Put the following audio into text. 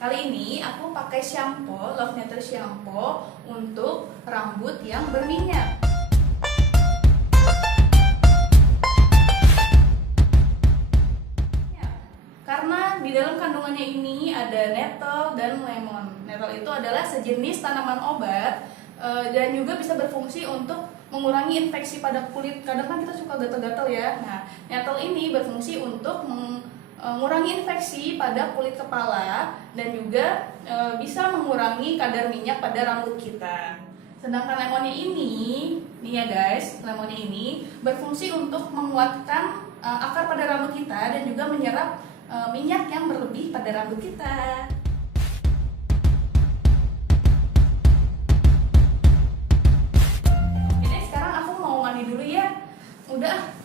Kali ini aku pakai shampoo Love Nature Shampoo untuk rambut yang berminyak. Karena di dalam kandungannya ini ada nettle dan lemon. Nettle itu adalah sejenis tanaman obat dan juga bisa berfungsi untuk mengurangi infeksi pada kulit. Kadang kan kita suka gatal-gatal ya. Nah, nettle ini berfungsi untuk mengurangi infeksi pada kulit kepala dan juga bisa mengurangi kadar minyak pada rambut kita. Sedangkan lemonnya ini, nih ya guys, lemonnya ini berfungsi untuk menguatkan akar pada rambut kita dan juga menyerap minyak yang berlebih pada rambut kita. Jadi sekarang aku mau mandi dulu ya. Udah.